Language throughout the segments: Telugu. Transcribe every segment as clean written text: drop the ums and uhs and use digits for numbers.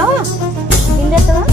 బావా బిందెత్తవా?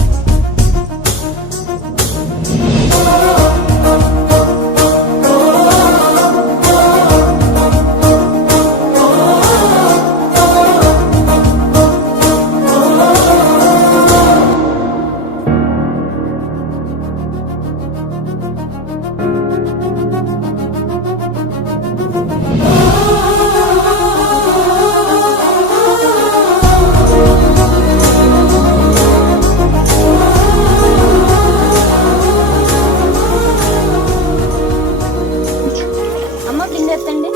అమ్మ బిందెత్తండి.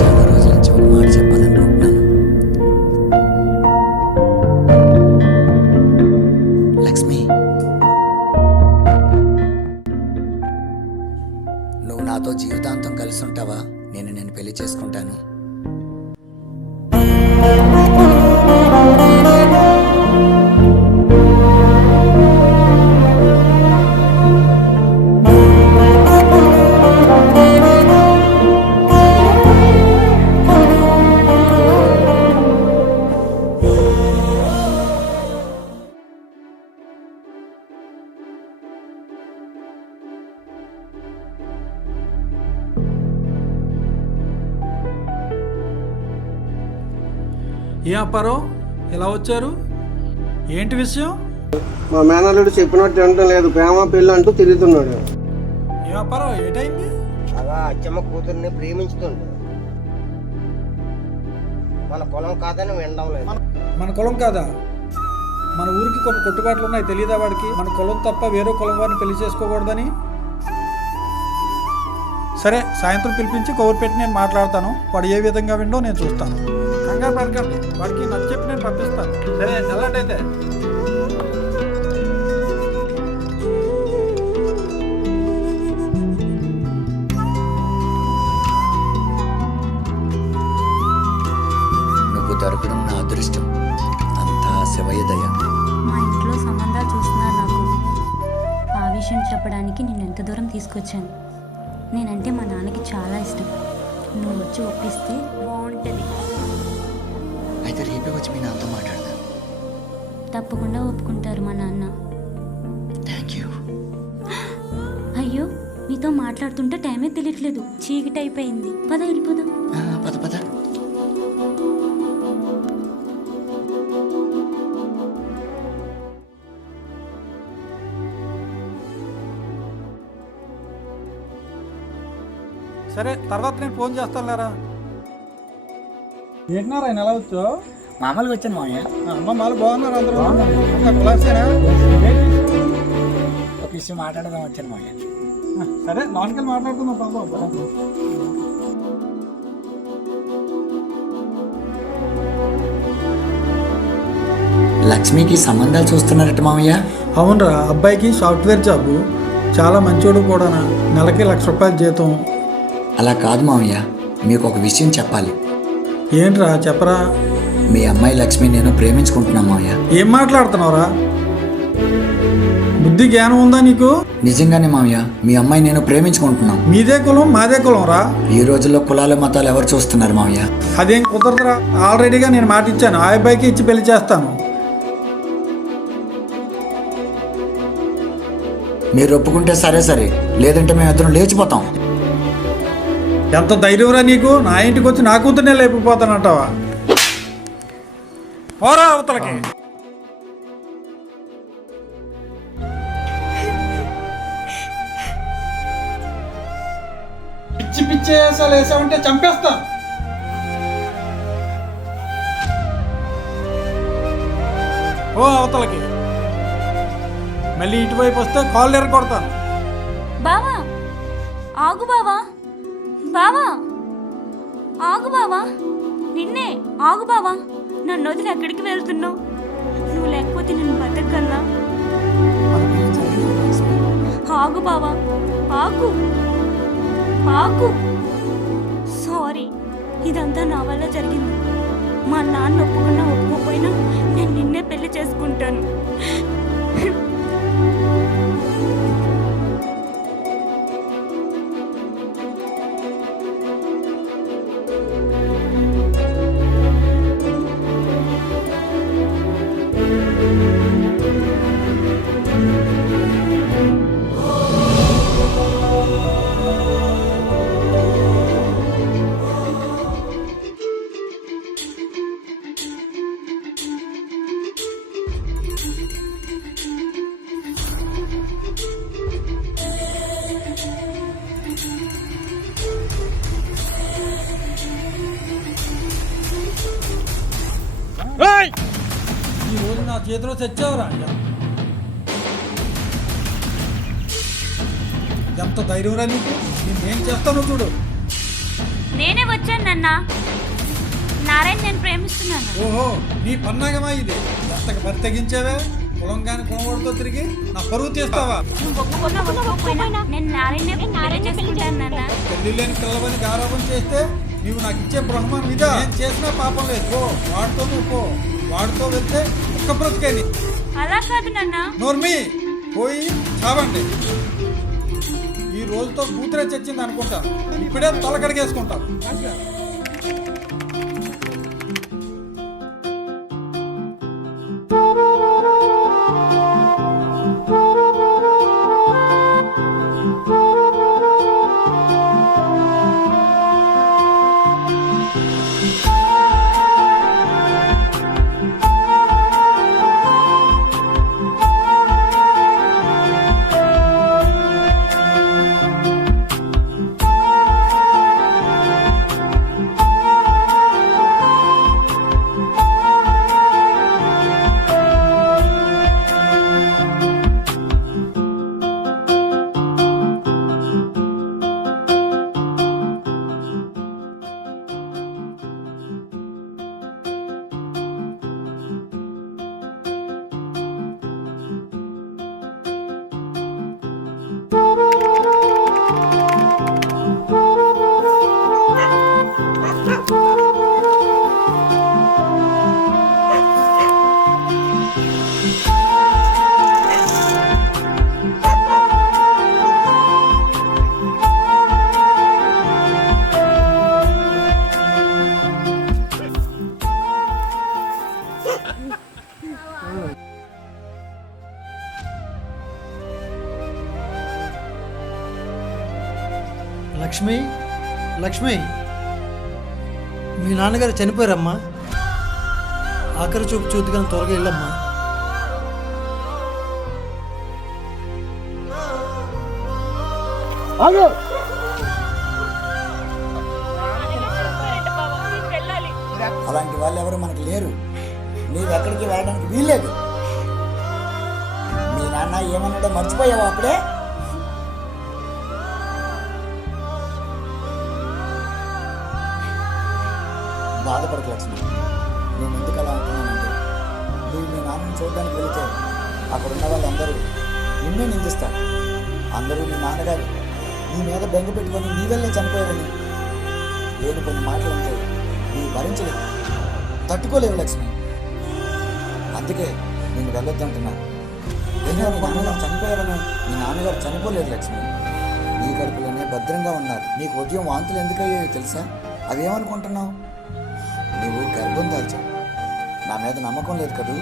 చాలా రోజుల నుంచి ఒక మాట చెప్పాలనుకుంటున్నాను. లక్ష్మి, నువ్వు నాతో జీవితాంతం కలిసి ఉంటావా? నేను పెళ్లి చేసుకుంటాను. ఏ అప్పారో ఇలా వచ్చారు? ఏంటి విషయం? మా మేనల్లుడు చెప్పినట్టు వినటం లేదు, ప్రేమ పెళ్ళి అంటూ తిరుగుతున్నాడు. ఏ అప్పారో ఏటైంది? అలా అచ్చమ్మ కూతుర్ని ప్రేమించుతుండు. మన కులం కాదని వినడం లేదు. మన కులం కాదా? మన ఊరికి కొన్ని కొట్టుబాట్లు ఉన్నాయి, తెలియదా వాడికి? మన కులం తప్ప వేరే కులం వారిని పెళ్లి చేసుకోకూడదని. సరే, సాయంత్రం పిలిపించి కౌరు పెట్టి నేను మాట్లాడతాను. వాడు ఏ విధంగా విండో నేను చూస్తాను. కంగారు పడకండి, వాడికి నచ్చ చెప్పి నేను పంపిస్తాను. సరే, వెళ్ళండి. నువ్వు దొరకడం నా అదృష్టం. అంతా శివయ్య దయ. మా ఇంట్లో సంబంధాలు చూస్తున్నారు నాకు. ఆ విషయం చెప్పడానికి నేను ఎంత దూరం తీసుకొచ్చాను. నేనంటే మా నాన్నకి చాలా ఇష్టం. నువ్వు వచ్చి ఒప్పిస్తే బాగుంటుంది. అయితే రేపే వచ్చి మీ నాతో మాట్లాడదాం. తప్పకుండా ఒప్పుకుంటారు మా నాన్న. Thank you. అయ్యో, నీతో మాట్లాడుతుంటే టైమే తెలియట్లేదు. చీకటి అయిపోయింది. పద వెళ్ళిపోదాం. పద పద. సరే, తర్వాత నేను ఫోన్ చేస్తాను లేరా. ఏంటన్నారా ఆయన ఎలా వచ్చో? మామూలుగా వచ్చాను మామయ్య. అమ్మ మాలు బాగున్నారు అందరూ? కులాసేనా? ఒక విషయం మాట్లాడదాం వచ్చాను మామయ్య. సరే, లోనికి మాట్లాడుకుందాం. బాబు, లక్ష్మికి సంబంధాలు చూస్తున్నారట మామయ్య. అవునరా, అబ్బాయికి సాఫ్ట్వేర్ జాబు, చాలా మంచోడు కూడా. నెలకి 1,00,000 రూపాయల జీతం. అలా కాదు మామయ్య, మీకు ఒక విషయం చెప్పాలి. ఏంట్రా చెప్పరా? మీ అమ్మాయి లక్ష్మి నేను ప్రేమించుకుంటున్నాం మామయ్య. ఏం మాట్లాడుతున్నావురా? బుద్ధి జ్ఞానం ఉందా నీకు? నిజంగానే మామయ్య, మీ అమ్మాయి నేను ప్రేమించుకుంటున్నాం. మీదే కులం మాదే కులం రా. ఈ రోజుల్లో కులాలు మతాలు ఎవరు చూస్తున్నారు మామయ్య? అదేం కుదరదురా. ఆల్రెడీగా నేను మాట ఇచ్చాను, ఆ అబ్బాయికి ఇచ్చి పెళ్లి చేస్తాను. మీరు ఒప్పుకుంటే సరే, లేదంటే మేము ఇద్దరం లేచిపోతాం. ఎంత ధైర్యంరా నీకు? నా ఇంటికి వచ్చి నా కూతుర్నే లేపిపోతానంటావా? పోరా అవతలకి. పిచ్చి పిచ్చి వేసాలు వేసామంటే చంపేస్తాను. ఓ అవతలకి. మళ్ళీ ఇటువైపు వస్తే కాళ్ళు ఎరగొడతాను. బావా ఆగు బావా, బావా ఆగు బావా, నిన్నే ఆగు బావా. నన్ను వదిలి ఎక్కడికి వెళ్తున్నావు? నువ్వు లేకపోతే నేను బతకగలనా? ఆగు బావా, ఆగు ఆగు. సారీ, ఇదంతా నా వల్ల జరిగింది. మా నాన్న ఒప్పుకున్నా ఒప్పుకోపోయినా నేను నిన్నే పెళ్లి చేసుకుంటాను. ఈ రోజు నా చేతిలో తెచ్చావురా. ఎంత ధైర్యంరా నీకు? నేనేం చేస్తాను చూడు. నేనే వచ్చాను నాన్న. నారాయణ నేను ప్రేమిస్తున్నాను. ఓహో, నీ పన్నాగమా ఇది? ఎంతకు బరి తెగించావే? కులం కాని కులవాడితో తిరిగి నా పరువు తీస్తావా? నువ్వు ఒప్పుకున్నా ఒప్పుకోకపోయినా నేను నారాయణ చేసుకుంటాను నాన్న. పెళ్లి లేని పిల్లవని గారాబం చేస్తే నీవు నాకు ఇచ్చే బ్రహ్మాన్ ఇదా? నేను చేసినా పాపం లేదు. పో, వాడితో నువ్వు పో. వాడితో వెళ్తే ఒక్క బ్రతికేది. అలా కాదు నాన్న. నోర్మి పోయి చావండి. ఈ రోజుతో కూతురే చచ్చింది అనుకుంటాను. ఇప్పుడే తలకడిగేసుకుంటాను. లక్ష్మి, లక్ష్మి, మీ నాన్నగారు చనిపోయారమ్మా. ఆఖరి చూపు చూద్దుగా త్వరగా వెళ్ళమ్మా. అలాంటి వాళ్ళు ఎవరు మనకి లేరు. నీవు ఎక్కడికి వెళ్ళడానికి వీల్లేదు. మీ నాన్న ఏమన్నాడో మర్చిపోయావా అప్పుడే? బాధపడకు లక్ష్మి. నేను ఎందుకు అలా అంటున్నానంటే, నువ్వు మీ నాన్నని చూడడానికి వెళితే అక్కడ ఉన్న వాళ్ళందరూ నిన్నే నిందిస్తారు. అందరూ మీ నాన్నగారు నీ మీద బెంగ పెట్టుకొని నీ వల్లే చనిపోయావని నేను కొన్ని మాటలంటే నువ్వు భరించలేవు, తట్టుకోలేవు లక్ష్మి. అందుకే నేను వెళ్ళొద్దంటున్నా. అయినా మీ నాన్నగారు చనిపోయారని మీ నాన్నగారు చనిపోలేదు లక్ష్మి. నీ కడుపులోనే భద్రంగా ఉన్నారు. నీకు ఉదయం వాంతులు ఎందుకయ్యాయో తెలుసా? అవేమనుకుంటున్నావు? నువ్వు గర్భం దాల్చావు. నా మీద నమ్మకం లేదు కదూ?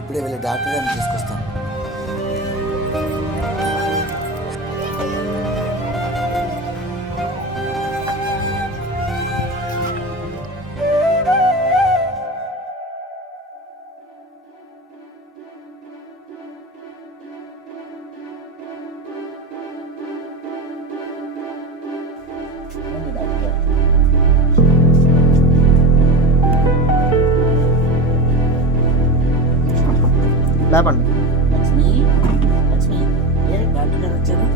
ఇప్పుడే వెళ్ళి డాక్టర్ గారిని తీసుకొస్తాను. లేపండి. లక్ష్మి, లక్ష్మి, ఏ డాక్టర్ గారు వచ్చారు?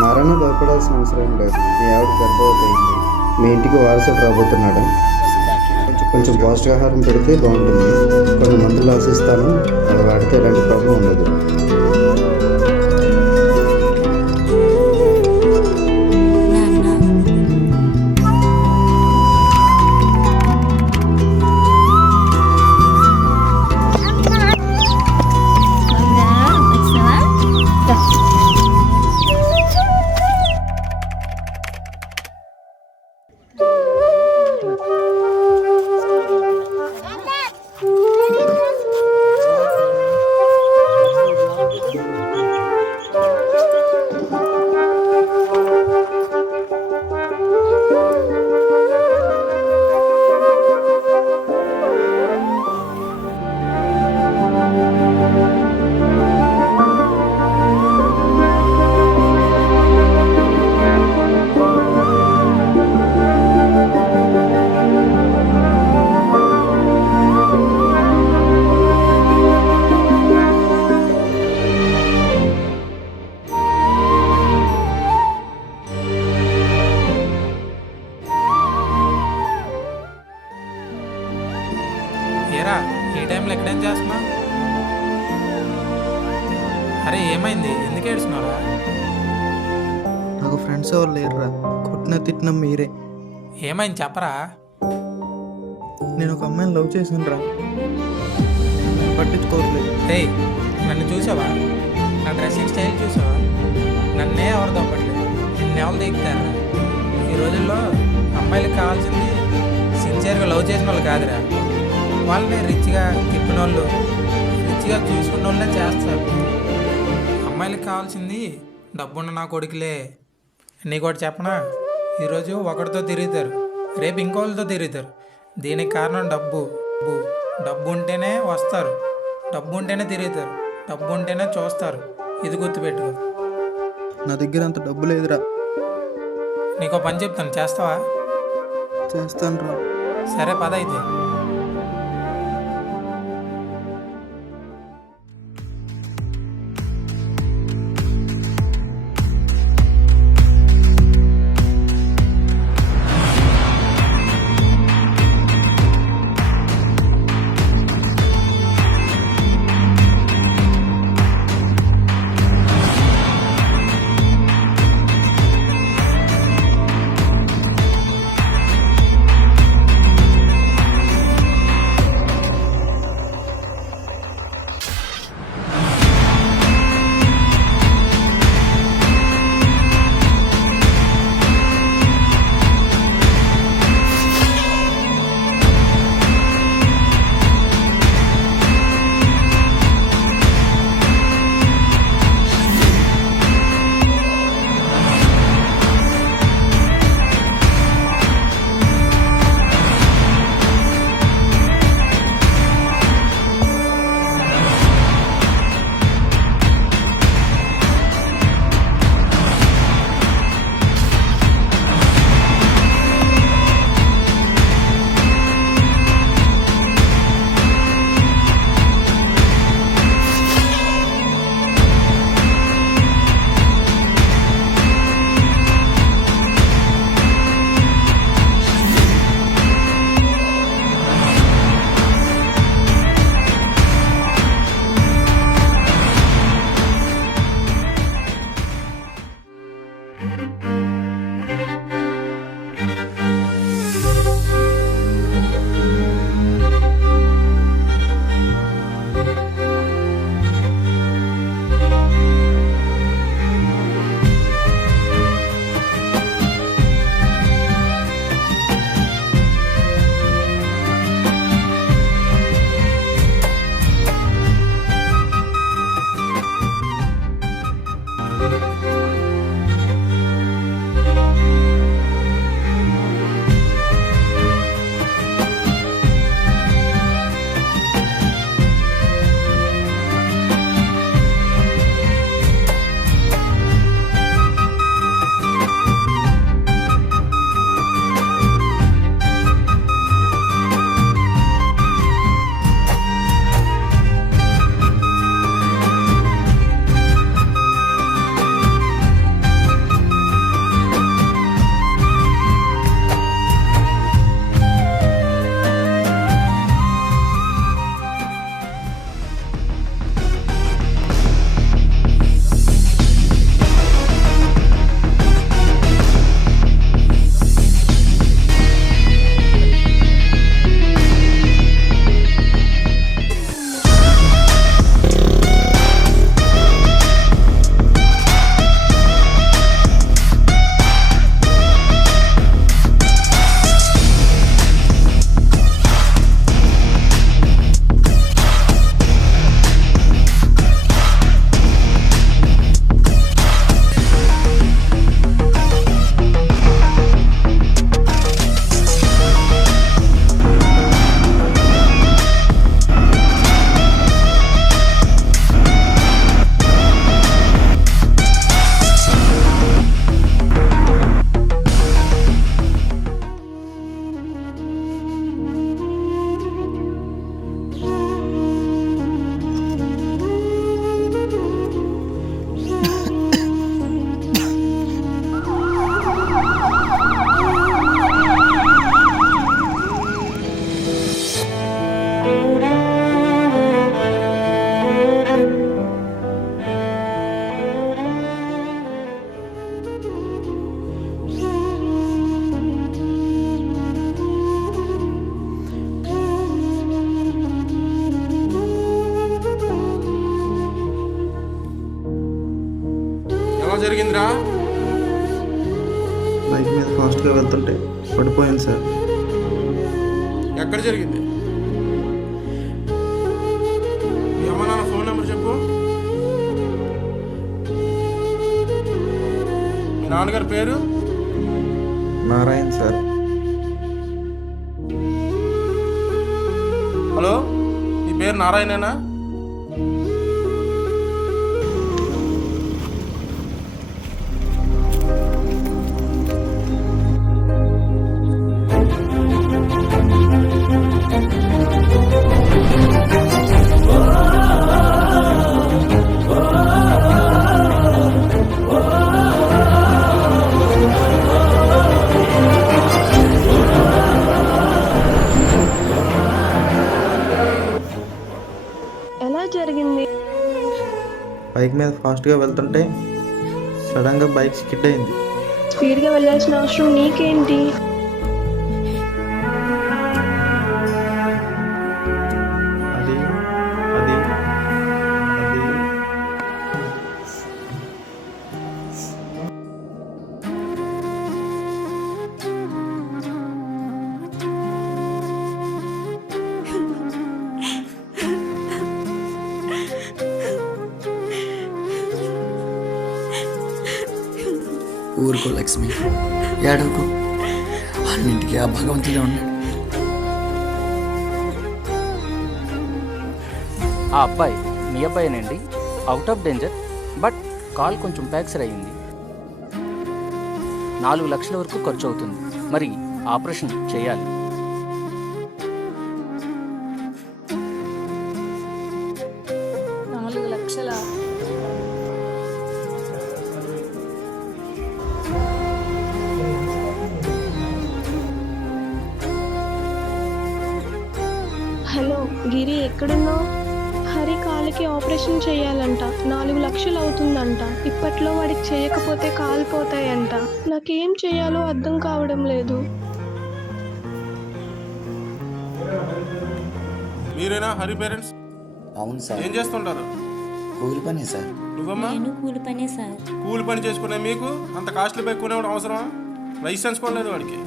నారాయణ భయపడాల్సిన అవసరం లేదు. మీ ఆవిడ గర్భవతి అయింది. మీ ఇంటికి వారసుడు రాబోతున్నాడు. కొంచెం పౌష్టికాహారం పెడితే బాగుంటుంది. కొన్ని మందులు రాసిస్తాను, అవి వాడితే ఎలాంటి ప్రాబ్లం ఉండదు. నాన్న ఏరా ఈ టైంలో ఎక్కడేం చేస్తున్నావు? అరే ఏమైంది, ఎందుకు ఏడుస్తున్నావురా? నాకు ఫ్రెండ్స్ ఎవరు లేరురా. కొట్టిన తిట్టిన మీరే. ఏమైంది చెప్పరా? నేను ఒక అమ్మాయిని లవ్ చేశాను రా. పట్టించుకోవట్లేదు. ఏయ్ నన్ను చూసావా? నా డ్రెస్సింగ్ స్టైల్ చూసావా? నన్నే ఎవరు దొప్పట్లేదు, నిన్నెవరు దిగుతారా? ఈ రోజుల్లో అమ్మాయిలకు కావాల్సింది సిన్సియర్గా లవ్ చేసిన వాళ్ళు కాదురా, వాళ్ళని రిచ్గా తిప్పిన వాళ్ళు, రిచ్గా చూసుకున్న వాళ్ళే చేస్తారు. అమ్మాయిలకు కావాల్సింది డబ్బున్న నా కొడుకులే. నీకోటి చెప్పనా, ఈరోజు ఒకటితో తిరుగుతారు, రేపు ఇంకోళ్ళతో తిరుగుతారు. దీనికి కారణం డబ్బు. డబ్బు ఉంటేనే వస్తారు, డబ్బు ఉంటేనే తిరుగుతారు, డబ్బు ఉంటేనే చూస్తారు. ఇది గుర్తుపెట్టుకో. నా దగ్గర అంత డబ్బు లేదురా. నీకో పని చెప్తాను, చేస్తావా? చేస్తాను రా. సరే పద అయితే. జరిగిందిరా? బైక్ మీద ఫాస్ట్గా వెళ్తుంటే పడిపోయాను సార్. ఎక్కడ జరిగింది? మీ అమ్మ నాన్న ఫోన్ నెంబర్ చెప్పు. మీ నాన్నగారి పేరు? నారాయణ సార్. హలో, నీ పేరు నారాయణేనా? బైక్ మీద ఫాస్ట్గా వెళ్తుంటే సడన్గా బైక్ స్కిడ్ అయింది. స్పీడ్గా వెళ్ళాల్సిన అవసరం నీకేంటి? అది అది అది ఊరుకో లక్ష్మి, ఏడవకు. అన్నింటికి ఆ భగవంతుడే ఉన్నాడు. ఆ అబ్బాయి మీ అబ్బాయినండి. అవుట్ ఆఫ్ డేంజర్, బట్ కాల్ కొంచెం ఫ్రాక్చర్ అయ్యింది. 4 లక్షల వరకు ఖర్చు అవుతుంది. మరి ఆపరేషన్ చేయాలి. హలో గిరి, ఎక్కడున్నావు? హరి కాలికి ఆపరేషన్ చేయాలంట. 4 లక్షలు అవుతుందంట. ఇప్పట్లో వాడికి చేయకపోతే కాలు పోతాయంట. నాకేం చేయాలో అర్థం కావడం లేదు. మీరేనా హరి పేరెంట్స్? అవును సార్. ఏం చేస్తుంటారు? కూలి పని సార్. నువ్వమ్మా? నేను కూలి పనే సార్. కూలి పని చేసుకునే మీకు అంత కాస్ట్లీ బైక్ కొనేవాడు అవసరమా? లైసెన్స్ కొనలేదు వాడికి.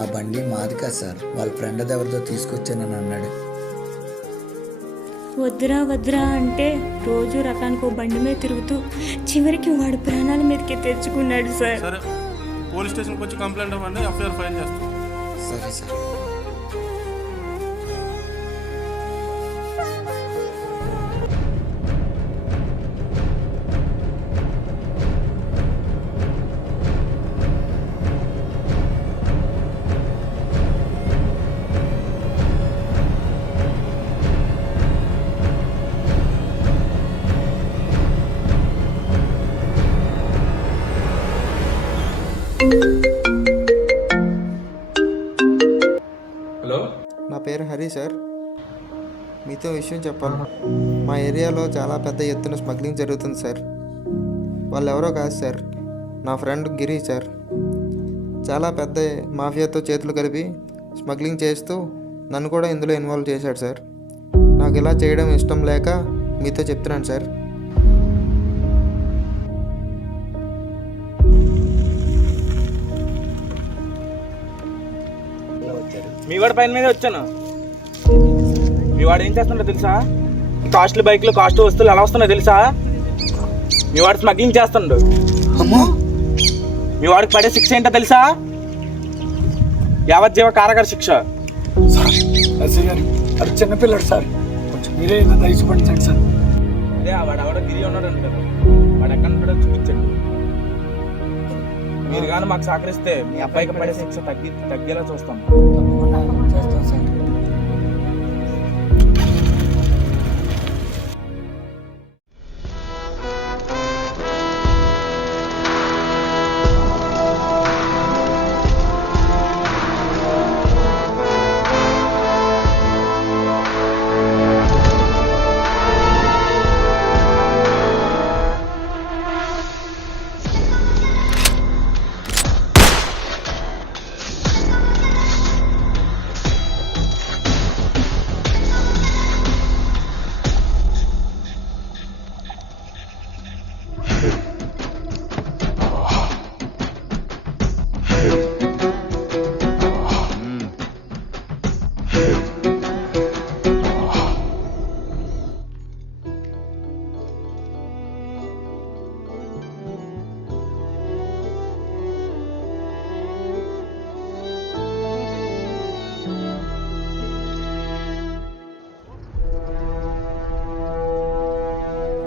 ఆ బండి మాది కాదు సార్, వాళ్ళ ఫ్రెండ్ ఎవరితో తీసుకొచ్చానని అన్నాడు. వద్దురా వద్దురా అంటే రోజు రకానికి బండి మీద తిరుగుతూ చివరికి వాడు ప్రాణాల మీదకి తెచ్చుకున్నాడు సార్. సరే, పోలీస్ స్టేషన్కి వచ్చి కంప్లైంట్ ఇవ్వండి, ఎఫ్ఐఆర్ ఫైల్ చేస్తాం. సరే సార్. హలో, నా పేరు హరి సార్. మీతో విషయం చెప్పాలి. మా ఏరియాలో చాలా పెద్ద ఎత్తున స్మగ్లింగ్ జరుగుతుంది సార్. వాళ్ళు ఎవరో కాదు సార్, నా ఫ్రెండ్ గిరి సార్. చాలా పెద్ద మాఫియాతో చేతులు కలిపి స్మగ్లింగ్ చేస్తూ నన్ను కూడా ఇందులో ఇన్వాల్వ్ చేశాడు సార్. నాకు ఇలా చేయడం ఇష్టం లేక మీతో చెప్తున్నాను సార్. మీ వాడి పైన మీద వచ్చాను. మీ వాడు ఏం చేస్తుండో తెలుసా? కాస్ట్లీ బైక్లు కాస్ట్ వస్తువులు ఎలా వస్తున్నాయో తెలుసా? మీ వాడు స్మగ్లింగ్ చేస్తుండు. అమ్మో, మీ వాడికి పడే శిక్ష ఏంటో తెలుసా? యావజ్జీవ కారాగార శిక్ష. అది చిన్నపిల్లడు సార్, కొంచెం మీరే దయచేపండి సార్. అదే వాడు ఎవడో గిరి ఉన్నాడు అంట కదా, వాడు ఎక్కడ ఉంటాడో చూపించండి. మీరు కానీ మాకు సహకరిస్తే మీ అబ్బాయికి పడే శిక్ష తగ్గేలా చూస్తాం. చేస్తాం సార్.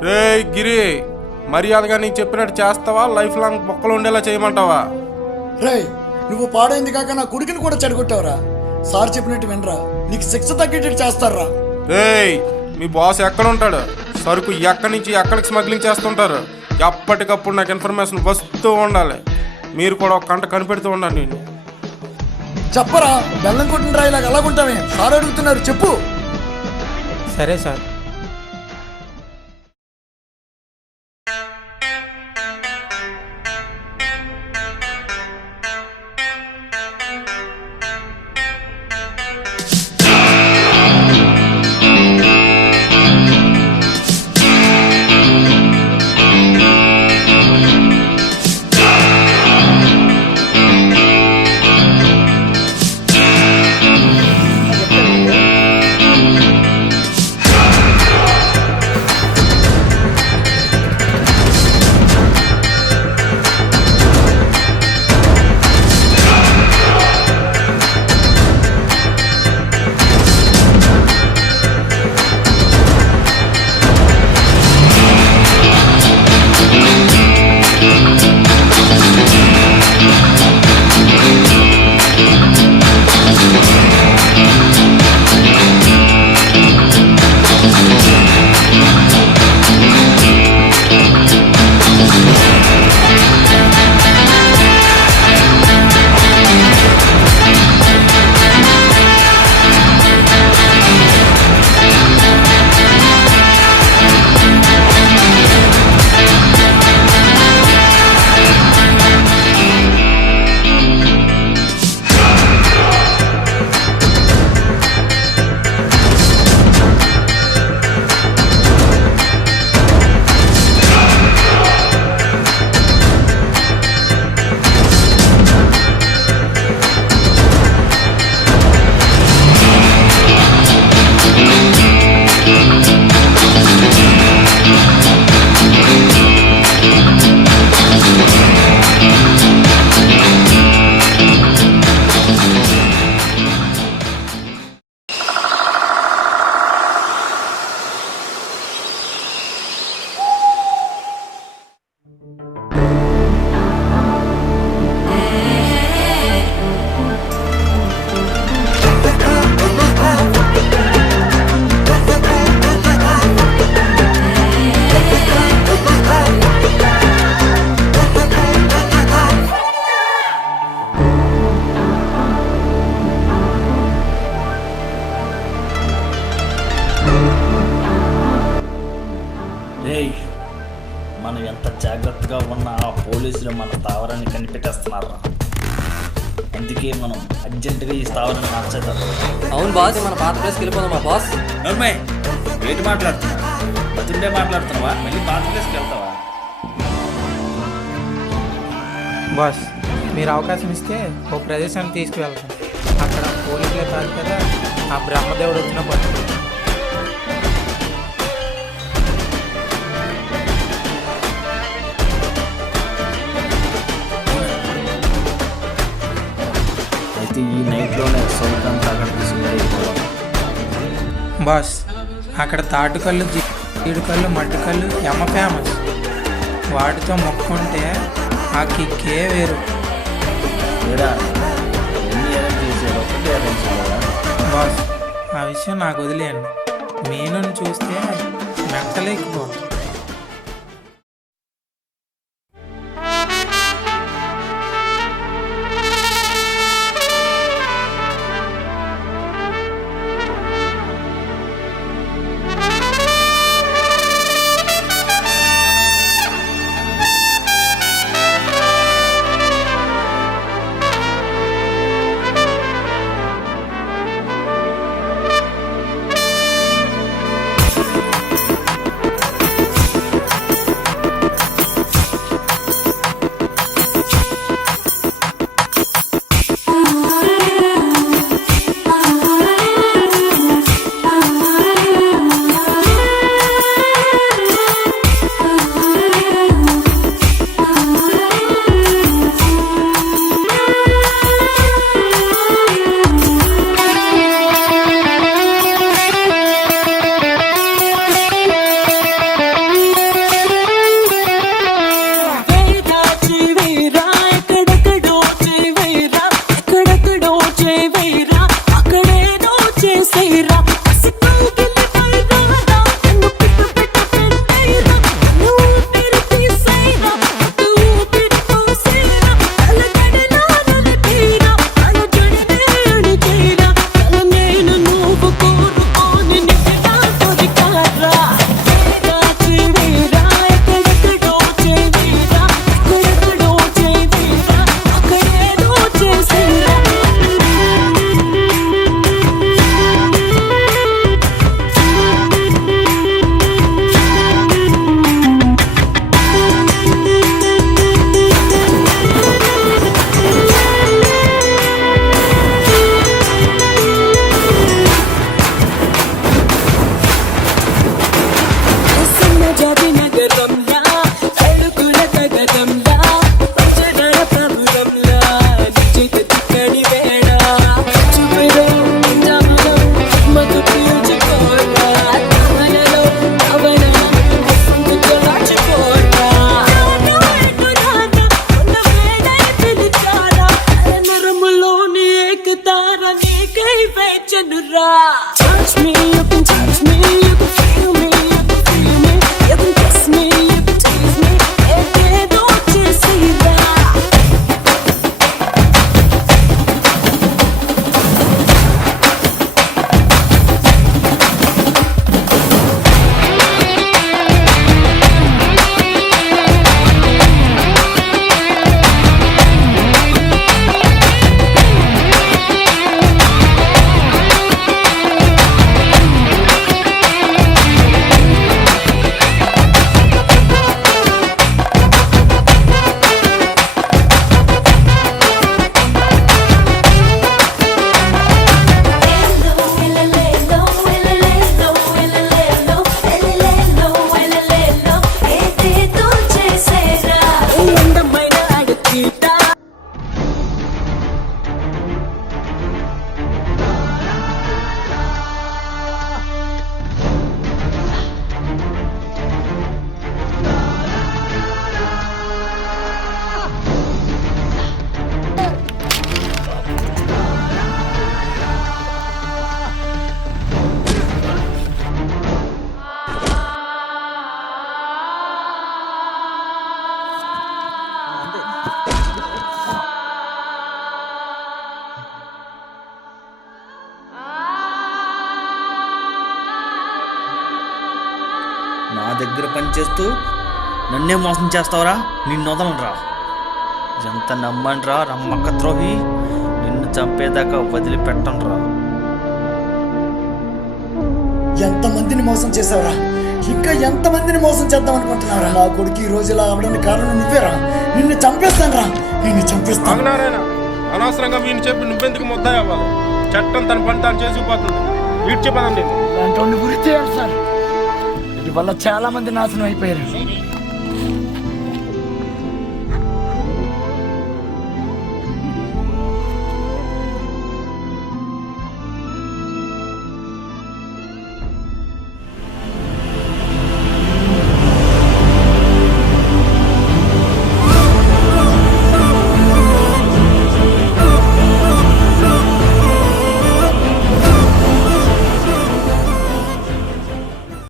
రే గిరి, మర్యాదగా నీకు చెప్పినట్టు చేస్తావా, లైఫ్ లాంగ్ బొక్కలు ఉండేలా చేయమంటావా? రే, నువ్వు పాడైంది కాక నా కొడుకుని కూడా చెడగొట్టావురా. సార్ చెప్పినట్టు వినరా, నీకు శిక్ష తగ్గేటట్టు చేస్తారా. రేయ్, మీ బాస్ ఎక్కడ ఉంటాడు? సరుకు ఎక్కడి నుంచి ఎక్కడికి స్మగ్లింగ్ చేస్తుంటారు. ఎప్పటికప్పుడు నాకు ఇన్ఫర్మేషన్ వస్తూ ఉండాలి. మీరు కూడా ఒక కంట కనిపెడుతూ ఉండండి. చెప్పరా, బెల్లం కొట్టిన రాయిలాగా అలాగుంటామే. సార్ అడుగుతున్నారు, చెప్పు. సరే సార్. కనిపెట్టేస్తున్నారు. అందుకే మనం అర్జెంటుగా ఈ స్థావరాన్ని మార్చేద్దాం. అవును బాస్, మన పాత ప్లేస్కి వెళ్ళిపోదాం మా బాస్. నోర్మే, ఏంటి మాట్లాడుతున్నావు? బతుండే మాట్లాడుతున్నావా? మళ్ళీ పాత ప్లేస్కి వెళ్తావా? బాస్, మీరు అవకాశం ఇస్తే ఓ ప్రదేశాన్ని తీసుకువెళ్తాం. అక్కడ పోలీసులే కాదు కదా, ఆ బ్రహ్మదేవుడు వచ్చిన పట్టు. అయితే ఈ నైట్లోనే సొంతంతా అక్కడ తీసుకుని బాస్, అక్కడ తాటుకల్లు, జీడికల్లు, మట్టికల్లు ఎమ్మ ఫేమస్. వాటితో మొక్కుంటే ఆ కిక్కే వేరు. బాస్, ఆ విషయం నాకు వదిలేయండి. మీను చూస్తే మెంటలేకపోతుంది. Touch me, you can touch me, you can feel me, you can feel me, you can kiss me, you can tease me, and don't you see that? నా దగ్గర పనిచేస్తూ నన్నే మోసం చేస్తావరా? నిన్ను వదలరా. ఎంత నమ్మండ్రా రమ్మక్క ద్రోహి, నిన్ను చంపేదాకా వదిలిపెట్టండ్రా. ఎంతమందిని మోసం చేసావురా, ఇంకా ఎంతమందిని మోసం చేద్దాం అనుకుంటున్నారా? నా కొడుకు ఈ రోజు ఇలా అవడానికి కారణం నువ్వేరా. నిన్ను చంపేస్తాను రా, నిన్ను చంపేస్తాను. నారాయణ, అనవసరంగా వీని చెప్పి నువ్వెందుకు ముద్దాయి అవ్వాలి? చట్టం తన పని తాను చేసుకుపోతుంది. వీటి చెప్పదండి ఇలాంటి గురి చేయాలి సార్. వీటి వల్ల చాలా మంది నాశనం అయిపోయారు.